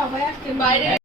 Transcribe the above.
সবাই আসছেন বাইরে